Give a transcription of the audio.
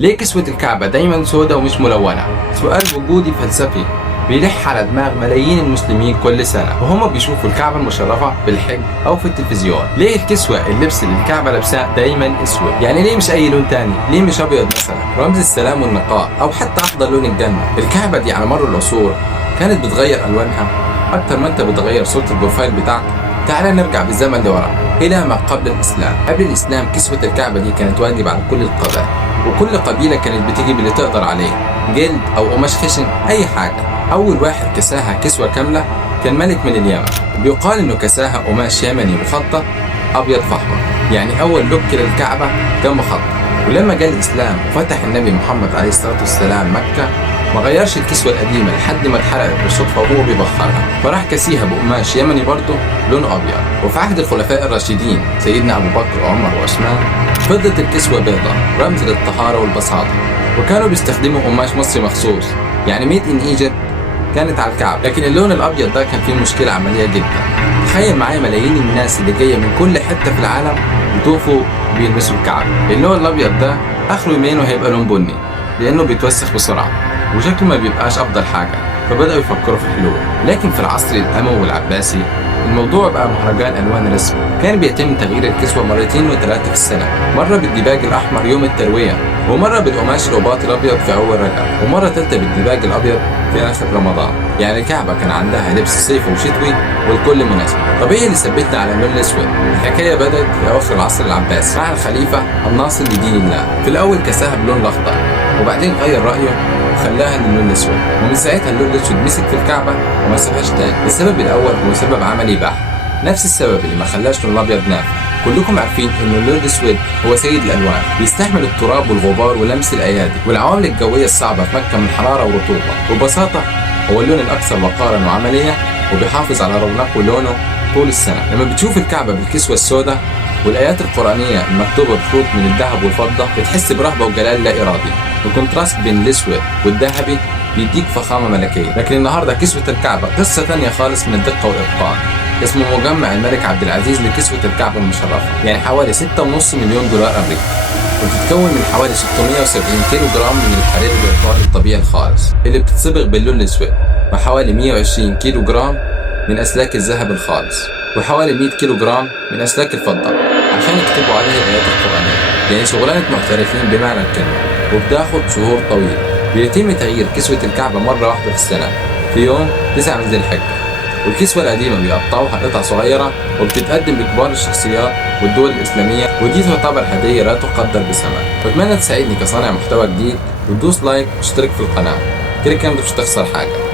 ليه كسوة الكعبة دايما سودة ومش ملونة؟ سؤال وجودي فلسفي بيلح على دماغ ملايين المسلمين كل سنة وهم بيشوفوا الكعبة المشرفة بالحج أو في التلفزيون. ليه الكسوة اللبس اللي الكعبة لابساه دايما أسود؟ يعني ليه مش أي لون تاني؟ ليه مش أبيض مثلا رمز السلام والنقاء أو حتى أخضر لون الجنة؟ الكعبة دي على مر العصور كانت بتغير ألوانها أكتر ما أنت بتغير صورة البروفايل بتاعتك. تعال نرجع بالزمن لورا إلى ما قبل الإسلام. قبل الإسلام كسوة الكعبة دي كانت واجب على كل القبائل، وكل قبيلة كانت بتجيب اللي تقدر عليه، جلد أو قماش خشن أي حاجة. أول واحد كساها كسوة كاملة كان ملك من اليمن، بيقال إنه كساها قماش يمني مخطط أبيض فأحمر، يعني أول لوك للكعبة كان مخطط. ولما جاء الإسلام وفتح النبي محمد عليه الصلاة والسلام مكة ما غيرش الكسوة القديمة لحد ما اتحرقت بالصدفة وهو بيبخرها، فراح كسيها بقماش يمني برضه لونه أبيض. وفي عهد الخلفاء الراشدين سيدنا أبو بكر وعمر وعثمان فضلت الكسوة بيضاء رمز للطهارة والبساطة، وكانوا بيستخدموا قماش مصري مخصوص يعني ميد إن إيجيبت كانت على الكعب. لكن اللون الأبيض ده كان فيه مشكلة عملية جدا. تخيل معايا ملايين الناس اللي جاية من كل حتة في العالم يطوفوا بيلبسوا الكعب. اللون الأبيض ده آخره يومين وهيبقى لون بني لأنه بيتوسخ بسرعة وشكله ما بيبقاش أفضل حاجة، فبدأوا يفكروا في حلول. لكن في العصر الأموي والعباسي الموضوع بقى مهرجان ألوان رسمي. كان بيتم تغيير الكسوة مرتين وثلاثة في السنة، مرة بالديباج الأحمر يوم التروية، ومرة بالقماش الرباطي الأبيض في أول رجب، ومرة ثالثة بالديباج الأبيض في آخر رمضان. يعني الكعبة كان عندها لبس صيفي وشتوي والكل مناسب. طب إيه اللي ثبتنا على اللون الأسود؟ الحكاية بدأت في أواخر العصر العباسي مع الخليفة الناصر لدين الله. في الأول كساها باللون الأخضر وبعدين غير رأيه وخلاها للون الأسود، ومن ساعتها اللون الأسود مسك في الكعبة وما سابهاش تاني. السبب الأول هو سبب عملي بحت، نفس السبب اللي ما خلاش لون الأبيض نافع. كلكم عارفين إن اللون الأسود هو سيد الألوان، بيستحمل التراب والغبار ولمس الأيادي والعوامل الجوية الصعبة في مكة من حرارة ورطوبة. وببساطة هو اللون الأكثر وقارا وعملية وبيحافظ على رونقه ولونه طول السنة. لما بتشوف الكعبة بالكسوة السوداء والآيات القرآنية المكتوبة بخطوط من الذهب والفضة بتحس برهبة وجلال لا إرادي، والكونتراست بين الأسود والذهبي بيديك فخامة ملكية. لكن النهاردة كسوة الكعبة قصة تانية خالص من الدقة والإتقان. اسمه مجمع الملك عبد العزيز لكسوة الكعبة المشرفة، يعني حوالي 6.5 مليون دولار أمريكي، وبتتكون من حوالي 670 كيلو جرام من الحرير الإيطالي الطبيعي الخالص اللي بتتصبغ باللون الأسود، وحوالي 120 كيلو جرام من أسلاك الذهب الخالص، وحوالي 100 كيلو جرام من أسلاك الفضة عشان يكتبوا عليها الآيات القرآنية. يعني شغلانة محترفين بمعنى الكلمة، وبتاخد شهور طويلة. بيتم تغيير كسوة الكعبة مرة واحدة في السنة في يوم 9 من ذي الحجة، والكسوة القديمة بيقطعوها قطع صغيرة وبتتقدم لكبار الشخصيات والدول الإسلامية، ودي تعتبر هدية لا تقدر بثمن. وأتمنى تساعدني كصانع محتوى جديد وتدوس لايك واشترك في القناة، كده كده مش هتخسر حاجة.